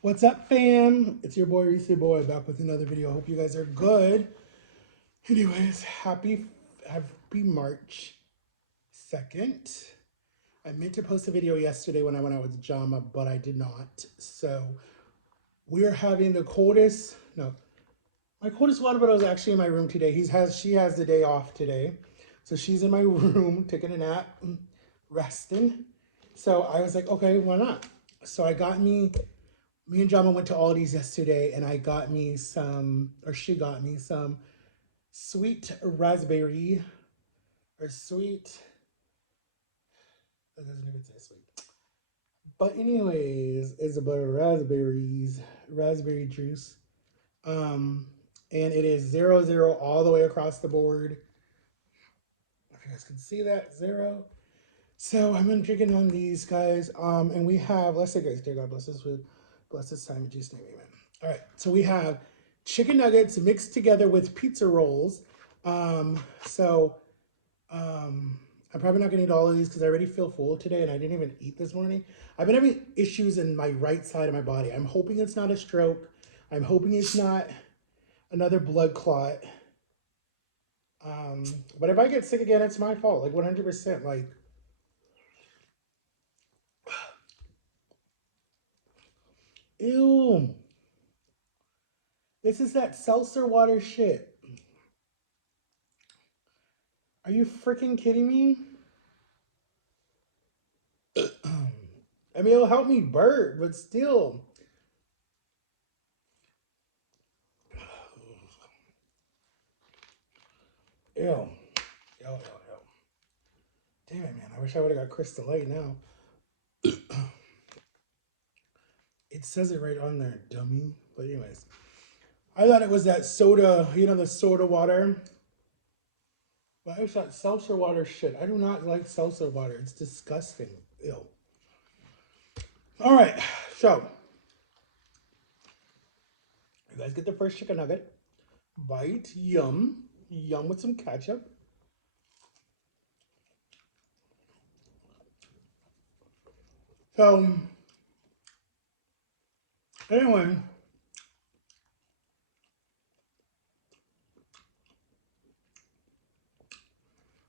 What's up, fam? It's your boy Reese Boy back with another video. Hope you guys are good. Anyways, happy March 2nd. I meant to post a video yesterday when I went out with Jama, but I did not. So we're having the coldest. No, my coldest water bottle is actually in my room today. She has the day off today, so she's in my room taking a nap, resting. So I was like, okay, why not? So I got me and Jama went to Aldi's yesterday and I got me some, or she got me some sweet raspberry, or sweet, that doesn't even say sweet. But anyways, it's about raspberry juice. Um, and it is 0 0 all the way across the board. If you guys can see that, 0. So I'm gonna drinking on these guys. And we have, let's say guys, dear God bless us with bless this time in Jesus' name, amen. All right, so we have chicken nuggets mixed together with pizza rolls. Um, so um, I'm probably not gonna eat all of these because I already feel full today and I didn't even eat this morning. I've been having issues in my right side of my body. I'm hoping it's not a stroke. I'm hoping it's not another blood clot. Um, but if I get sick again, it's my fault, like 100%. Like, ew. This is that seltzer water shit. Are you freaking kidding me? I mean, it'll help me burp, but still. Ew. Ew, ew, ew. Damn it, man. I wish I would have got Crystal Light now. It says it right on there, dummy. But anyways. I thought it was that soda, the soda water. But it's that seltzer water shit. I do not like seltzer water. It's disgusting. Ew. All right. So, you guys get the first chicken nugget. Bite. Yum. Yum with some ketchup. So, anyway,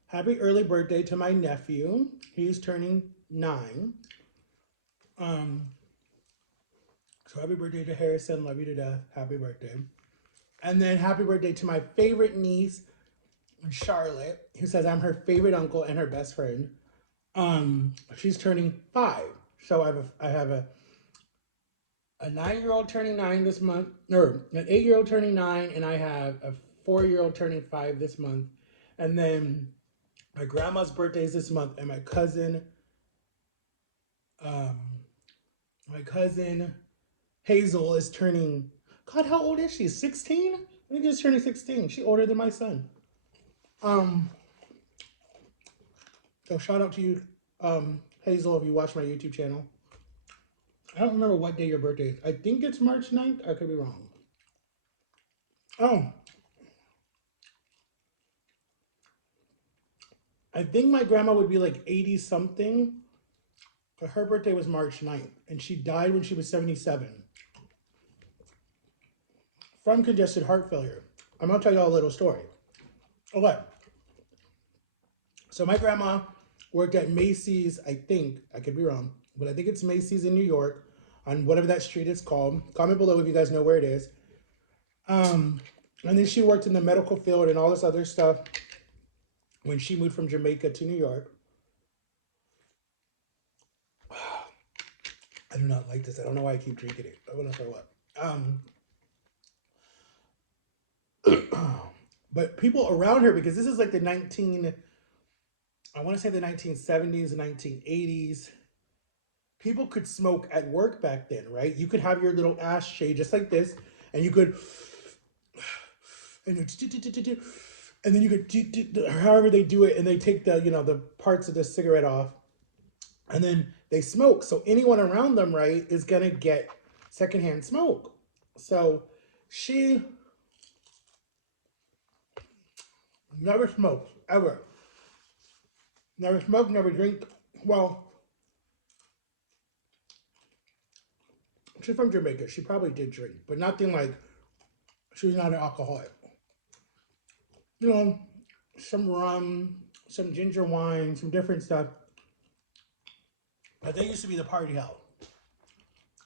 happy early birthday to my nephew. He's turning 9. Um, so happy birthday to Harrison. Love you to death. Happy birthday. And then happy birthday to my favorite niece, Charlotte, who says I'm her favorite uncle and her best friend. She's turning 5. So I have a 9-year-old turning 9 this month, or an 8-year-old turning 9, and I have a 4-year-old turning 5 this month. And then my grandma's birthday is this month, and um, my cousin Hazel is turning. God, how old is she? 16? I think she's turning 16. She's older than my son. Um, so shout out to you, Hazel, if you watch my YouTube channel. I don't remember what day your birthday is. I think it's March 9th. I could be wrong. Oh, I think my grandma would be like 80 something. But her birthday was March 9th, and she died when she was 77 from congested heart failure. I'm gonna tell you all a little story. Okay, so my grandma worked at Macy's. I think I could be wrong, but I think it's Macy's in New York, on whatever that street is called. Comment below if you guys know where it is. And then she worked in the medical field and all this other stuff when she moved from Jamaica to New York. I do not like this. I don't know why I keep drinking it. I want to throw up. But people around her, because this is like I want to say the 1970s, 1980s, people could smoke at work back then, right? You could have your little ashtray just like this, and you could, and then you could, however they do it, and they take the parts of the cigarette off, and then they smoke. So anyone around them, right, is gonna get secondhand smoke. So she never smoked ever. Never smoked, never drink. Well, She's from Jamaica. She probably did drink, but nothing like she was not an alcoholic. You know, some rum, some ginger wine, some different stuff. But they used to be the party hell.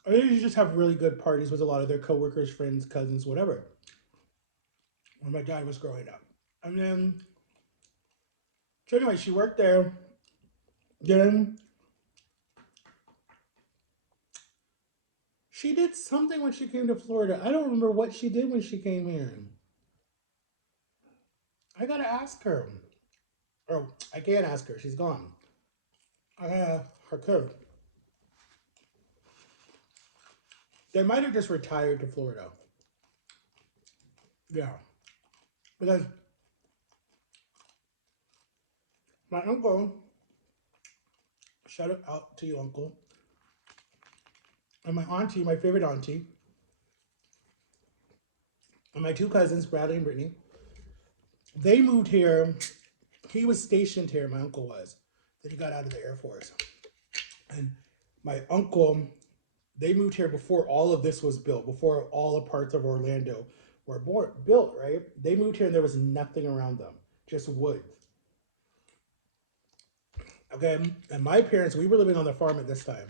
Or they used to just have really good parties with a lot of their coworkers, friends, cousins, whatever. When my dad was growing up. And then, so anyway, she worked there. Then she did something when she came to Florida. I don't remember what she did when she came here. I gotta ask her. Oh, I can't ask her. She's gone. Her kid. They might have just retired to Florida. Yeah. Because my uncle, shout it out to you, uncle, and my auntie, my favorite auntie, and my two cousins, Bradley and Brittany, they moved here. He was stationed here, my uncle was. Then he got out of the Air Force. And my uncle, they moved here before all of this was built, before all the parts of Orlando were built, right? They moved here and there was nothing around them, just woods. Okay, and my parents, we were living on the farm at this time.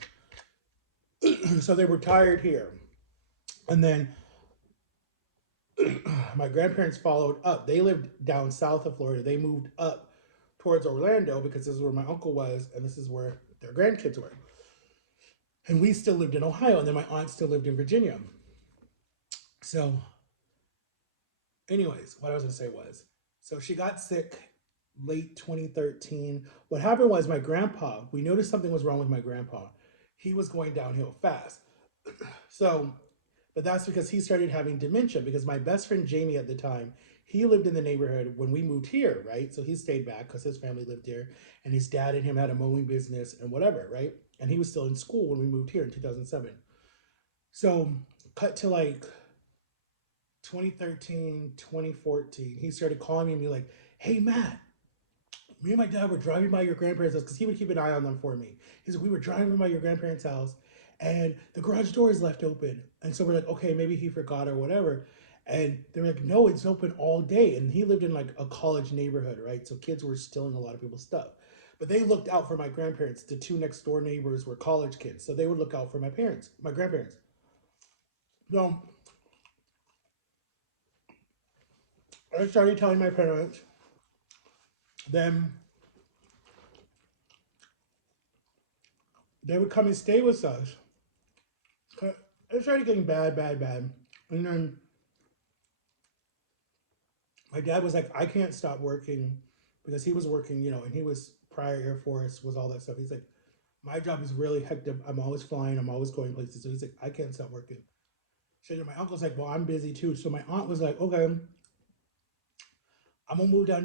So they retired here. And then my grandparents followed up. They lived down south of Florida. They moved up towards Orlando because this is where my uncle was and this is where their grandkids were. And we still lived in Ohio, and then my aunt still lived in Virginia. So, anyways, what I was going to say was, so she got sick late 2013. What happened was my grandpa, we noticed something was wrong with my grandpa. He was going downhill fast. So, but that's because he started having dementia because my best friend Jamie at the time, he lived in the neighborhood when we moved here, right? So he stayed back because his family lived here and his dad and him had a mowing business and whatever, right? And he was still in school when we moved here in 2007. So cut to like 2013, 2014, he started calling me and be like, hey, Matt, me and my dad were driving by your grandparents' house because he would keep an eye on them for me. He's like, we were driving by your grandparents' house and the garage door is left open. And so we're like, okay, maybe he forgot or whatever. And they're like, no, it's open all day. And he lived in like a college neighborhood, right? So kids were stealing a lot of people's stuff. But they looked out for my grandparents. The two next door neighbors were college kids. So they would look out for my parents, my grandparents. So I started telling my parents. Then they would come and stay with us. It started getting bad, bad, bad. And then my dad was like, I can't stop working because he was working, you know, and he was prior Air Force, was all that stuff. He's like, my job is really hectic. I'm always flying. I'm always going places. So he's like, I can't stop working. So my uncle's like, well, I'm busy too. So my aunt was like, okay, I'm gonna move down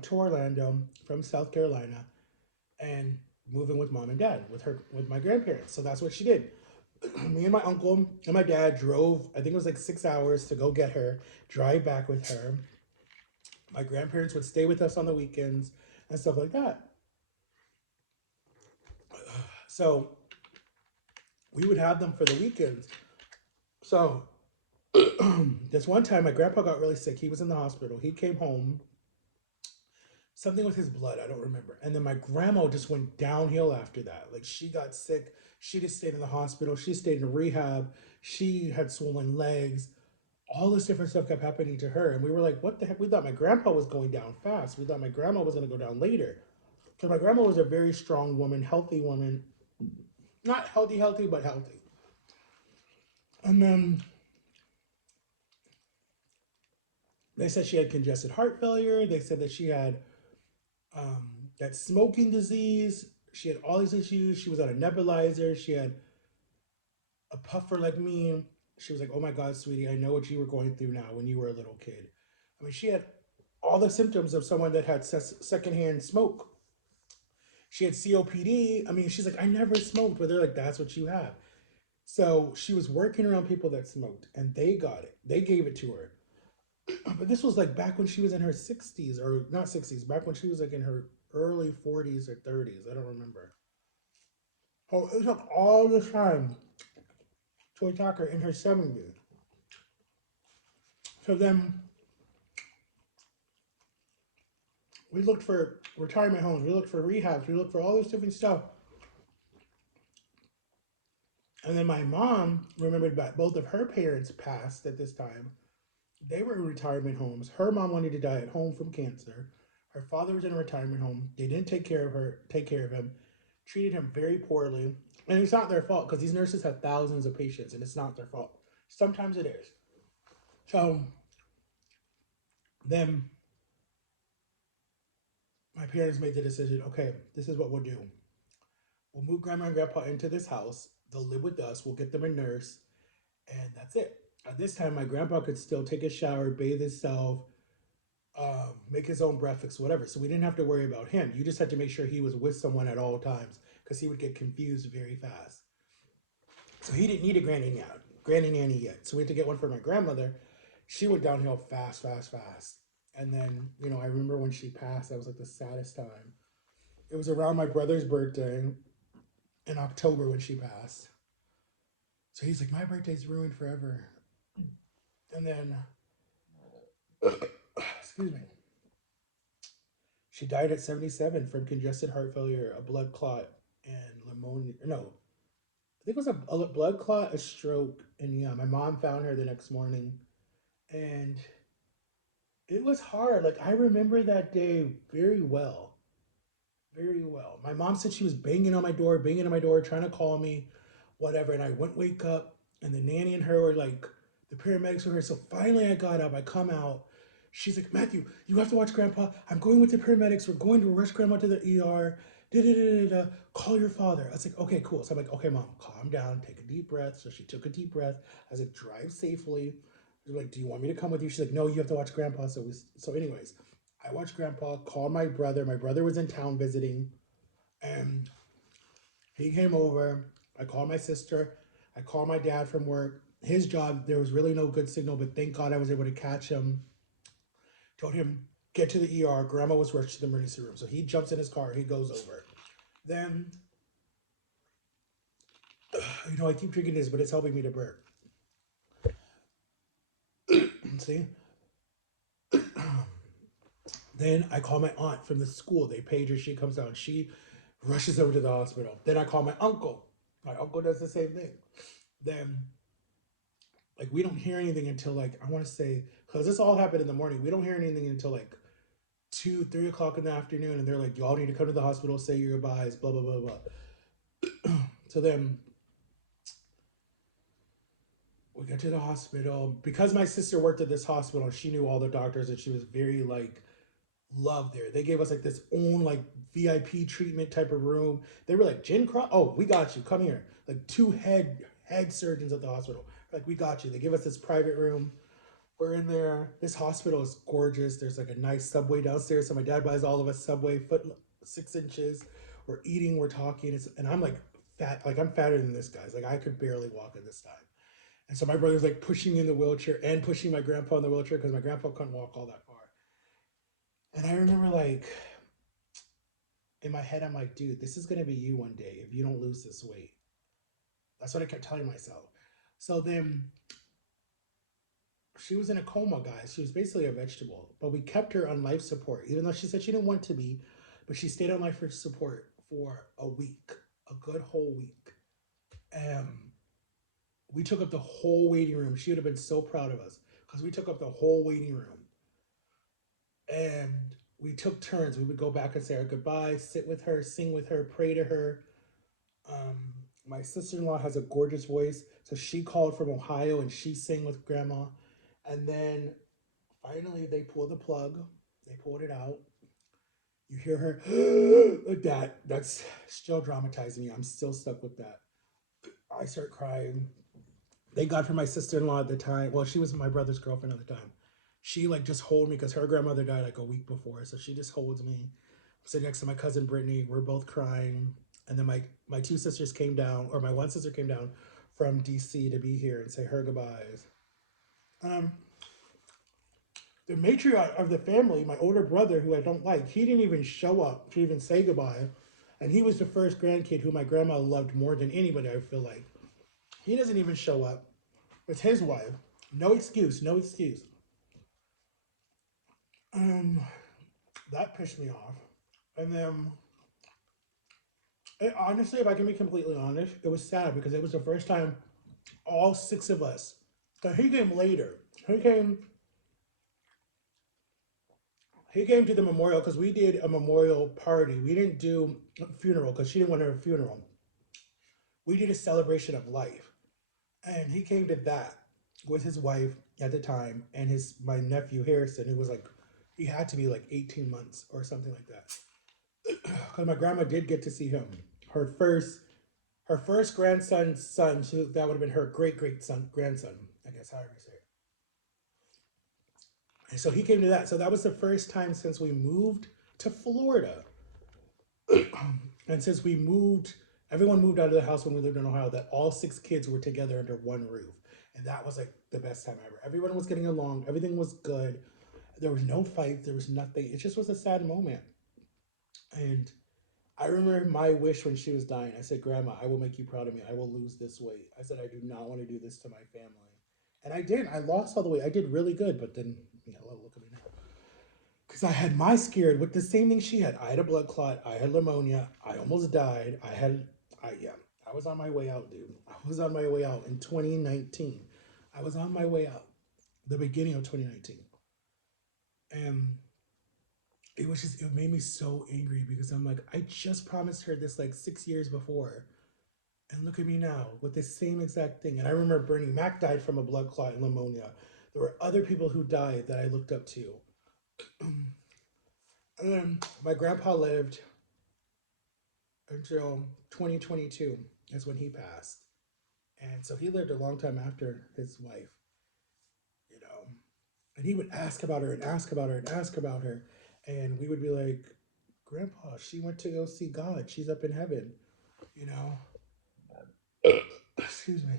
to Orlando from South Carolina, and moving with mom and dad with my grandparents. So that's what she did. Me and my uncle and my dad drove. I think it was like 6 hours to go get her. Drive back with her. My grandparents would stay with us on the weekends and stuff like that. So we would have them for the weekends. So this one time, my grandpa got really sick. He was in the hospital. He came home. Something with his blood, I don't remember. And then my grandma just went downhill after that. Like she got sick. She just stayed in the hospital. She stayed in rehab. She had swollen legs. All this different stuff kept happening to her. And we were like, what the heck? We thought my grandpa was going down fast. We thought my grandma was going to go down later. Because my grandma was a very strong woman, healthy woman. Not healthy, but healthy. And then they said she had congested heart failure. They said that she had that smoking disease. She had all these issues. She was on a nebulizer. She had a puffer like me. She was like, oh my God, sweetie, I know what you were going through now when you were a little kid. I mean, she had all the symptoms of someone that had secondhand smoke. She had COPD. I mean, she's like, I never smoked, but they're like, that's what you have. So she was working around people that smoked and they got it. They gave it to her. But this was like back when she was in her 60s, or not 60s, back when she was like in her early 40s or 30s. I don't remember. Oh, it took all this time to attack her in her 70s. So then we looked for retirement homes, we looked for rehabs, we looked for all this different stuff. And then my mom remembered that both of her parents passed at this time. They were in retirement homes. Her mom wanted to die at home from cancer. Her father was in a retirement home. They didn't take care of him, treated him very poorly. And it's not their fault because these nurses have thousands of patients and it's not their fault. Sometimes it is. So then my parents made the decision, okay, this is what we'll do. We'll move grandma and grandpa into this house. They'll live with us. We'll get them a nurse. And that's it. At this time, my grandpa could still take a shower, bathe himself, make his own breakfast, whatever. So we didn't have to worry about him. You just had to make sure he was with someone at all times because he would get confused very fast. So he didn't need a granny nanny yet. So we had to get one for my grandmother. She went downhill fast, fast, fast. And then, you know, I remember when she passed, that was like the saddest time. It was around my brother's birthday in October when she passed. So he's like, my birthday's ruined forever. And then, excuse me, she died at 77 from congested heart failure, a blood clot, and pneumonia. No, I think it was a blood clot, a stroke, and yeah, my mom found her the next morning. And it was hard. Like, I remember that day very well. Very well. My mom said she was banging on my door, trying to call me, whatever. And I wouldn't wake up. And the nanny and her were like, the paramedics were here. So finally I got up. I come out. She's like, Matthew, you have to watch grandpa. I'm going with the paramedics. We're going to rush grandma to the ER. Da, da, da, da, da. Call your father. I was like, okay, cool. So I'm like, okay, mom, calm down. Take a deep breath. So she took a deep breath. I was like, drive safely. They're like, do you want me to come with you? She's like, no, you have to watch grandpa. So anyways, I watched grandpa, called my brother. My brother was in town visiting, and he came over. I called my sister. I called my dad from work. His job, there was really no good signal, but thank God I was able to catch him. Told him, get to the ER. Grandma was rushed to the emergency room. So he jumps in his car. He goes over. Then, you know, I keep drinking this, but it's helping me to burp. See? Then I call my aunt from the school. They page her. She comes down. She rushes over to the hospital. Then I call my uncle. My uncle does the same thing. Then, like, we don't hear anything until, like, I want to say, because this all happened in the morning. We don't hear anything until, like, 2, 3 o'clock in the afternoon. And they're like, you all need to come to the hospital, say your goodbyes, blah, blah, blah, blah. So then we get to the hospital. Because my sister worked at this hospital, she knew all the doctors and she was very, like, loved there. They gave us like this own like VIP treatment type of room. They were like, Jen Cross, oh, we got you. Come here. Like 2 head surgeons at the hospital. Like, we got you. They give us this private room. We're in there. This hospital is gorgeous. There's like a nice Subway downstairs. So my dad buys all of us Subway, foot 6 inches. We're eating, we're talking. And I'm like fat. Like, I'm fatter than this guy's. Like, I could barely walk at this time. And so my brother's like pushing me in the wheelchair and pushing my grandpa in the wheelchair because my grandpa couldn't walk all that far. And I remember, like, in my head, I'm like, dude, this is going to be you one day if you don't lose this weight. That's what I kept telling myself. So then she was in a coma, guys. She was basically a vegetable. But we kept her on life support, even though she said she didn't want to be. But she stayed on life support for a week, a good whole week. We took up the whole waiting room. She would have been so proud of us because we took up the whole waiting room. And we took turns. We would go back and say our goodbyes, sit with her, sing with her, pray to her. My sister-in-law has a gorgeous voice, so she called from Ohio and she sang with grandma. And then finally they pulled the plug. They pulled it out. You hear her like that. That's still dramatizing me. I'm still stuck with that. I start crying. Thank God for my sister-in-law at the time. Well, she was my brother's girlfriend at the time. She like just hold me because her grandmother died like a week before. So she just holds me. I'm sitting next to my cousin Brittany. We're both crying. And then my 2 sisters came down, or my one sister came down from DC to be here and say her goodbyes. The matriarch of the family, my older brother, who I don't like, he didn't even show up to even say goodbye. And he was the first grandkid who my grandma loved more than anybody, I feel like. He doesn't even show up. It's his wife. No excuse. No excuse. Um, that pissed me off. And then, honestly, if I can be completely honest, it was sad because it was the first time all six of us. So he came later. He came. He came to the memorial because we did a memorial party. We didn't do a funeral because she didn't want her funeral. We did a celebration of life, and he came to that with his wife at the time and his my nephew Harrison, who was like, he had to be like 18 months or something like that. Because my grandma did get to see him. Her first grandson's son. That would have been her great son grandson. I guess however you say it. And so he came to that. So that was the first time since we moved to Florida, and since we moved, everyone moved out of the house when we lived in Ohio. That all six kids were together under one roof, and that was like the best time ever. Everyone was getting along. Everything was good. There was no fight. There was nothing. It just was a sad moment. And I remember my wish when she was dying. I said, Grandma, I will make you proud of me. I will lose this weight. I said, I do not want to do this to my family. And I did. I lost all the weight. I did really good. But then, look at me now. Because I had my scared with the same thing she had. I had a blood clot. I had pneumonia. I almost died. I was on my way out, dude. I was on my way out in 2019. I was on my way out, the beginning of 2019. And it made me so angry because I'm like, I just promised her this like 6 years before. And look at me now with the same exact thing. And I remember Bernie Mac died from a blood clot and pneumonia. There were other people who died that I looked up to. And then my grandpa lived until 2022 is when he passed. And so he lived a long time after his wife, you know. And he would ask about her and ask about her and ask about her. And we would be like, Grandpa, she went to go see God. She's up in heaven, you know. Excuse me.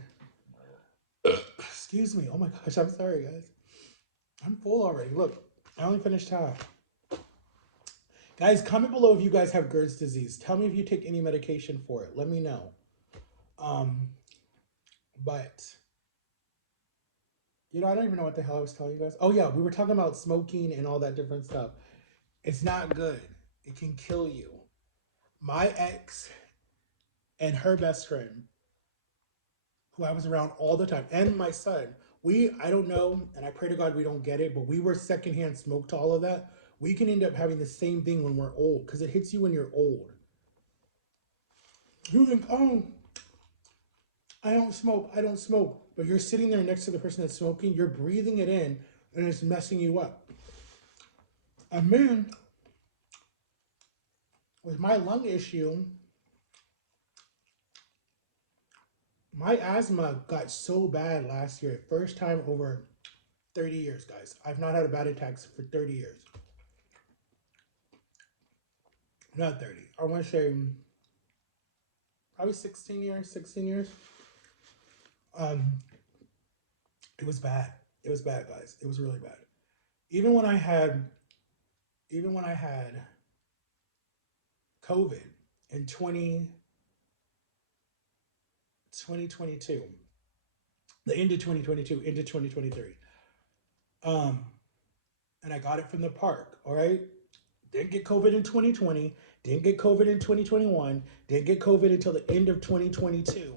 Excuse me. Oh my gosh, I'm sorry, guys. I'm full already. Look, I only finished half. Guys, comment below if you guys have GERD's disease. Tell me if you take any medication for it. Let me know. But I don't even know what the hell I was telling you guys. Oh yeah, we were talking about smoking and all that different stuff. It's not good. It can kill you. My ex and her best friend, who I was around all the time, and my son, I don't know, and I pray to God we don't get it, but we were secondhand smoke to all of that. We can end up having the same thing when we're old, because it hits you when you're old. You think, oh, I don't smoke. But you're sitting there next to the person that's smoking, you're breathing it in, and it's messing you up. And then, with my lung issue, my asthma got so bad last year. First time over 30 years, guys. I've not had a bad attack for 30 years. Not 30. I want to say probably 16 years, 16 years. It was bad. It was bad, guys. It was really bad. Even when I had COVID in 2022, the end of 2022 into 2023. And I got it from the park, all right? Didn't get COVID in 2020, didn't get COVID in 2021, didn't get COVID until the end of 2022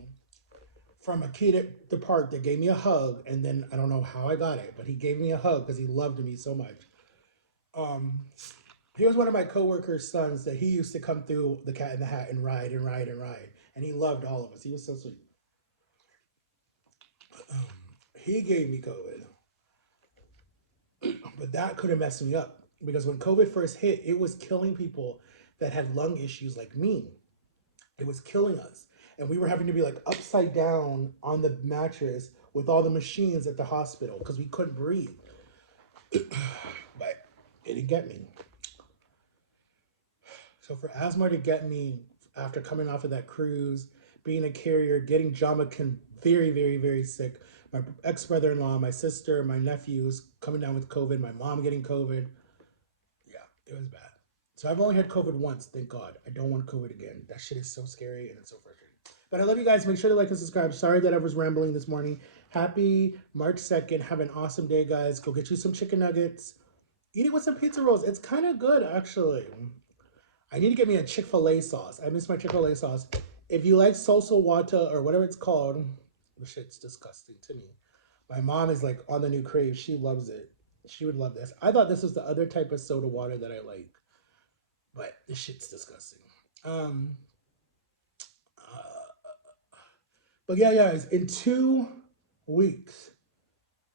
from a kid at the park that gave me a hug. And then I don't know how I got it, but he gave me a hug because he loved me so much. He was one of my coworkers' sons that he used to come through the Cat in the Hat and ride. And he loved all of us. He was so sweet. He gave me COVID. But that could have messed me up because when COVID first hit, it was killing people that had lung issues like me. It was killing us. And we were having to be like upside down on the mattress with all the machines at the hospital because we couldn't breathe. But it didn't get me. So for asthma to get me after coming off of that cruise, being a carrier, getting Jamakin very, very, very sick, my ex-brother-in-law, my sister, my nephews coming down with COVID, my mom getting COVID. Yeah, it was bad. So I've only had COVID once, thank God. I don't want COVID again. That shit is so scary and it's so frustrating. But I love you guys. Make sure to like and subscribe. Sorry that I was rambling this morning. Happy March 2nd. Have an awesome day, guys. Go get you some chicken nuggets. Eat it with some pizza rolls. It's kind of good, actually. I need to get me a Chick-fil-A sauce. I miss my Chick-fil-A sauce. If you like salsa wata or whatever it's called, the shit's disgusting to me. My mom is like on the new crave. She loves it. She would love this. I thought this was the other type of soda water that I like, but this shit's disgusting. Um, but yeah, guys, in 2 weeks,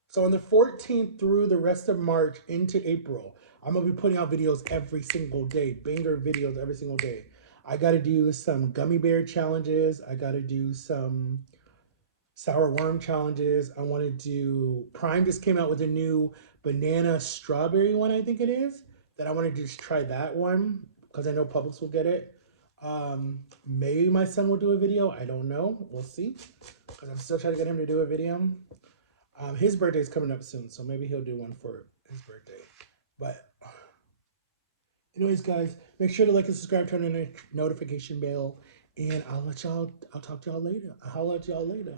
so on the 14th through the rest of March into April, I'm gonna be putting out videos every single day, banger videos every single day. I gotta do some gummy bear challenges. I gotta do some sour worm challenges. I want to do Prime just came out with a new banana strawberry one, I think it is. That I want to just try that one because I know Publix will get it. Maybe my son will do a video. I don't know. We'll see. Because I'm still trying to get him to do a video. His birthday is coming up soon, so maybe he'll do one for his birthday. But anyways, guys, make sure to like and subscribe, turn on the notification bell, and I'll talk to y'all later. I'll holler at y'all later.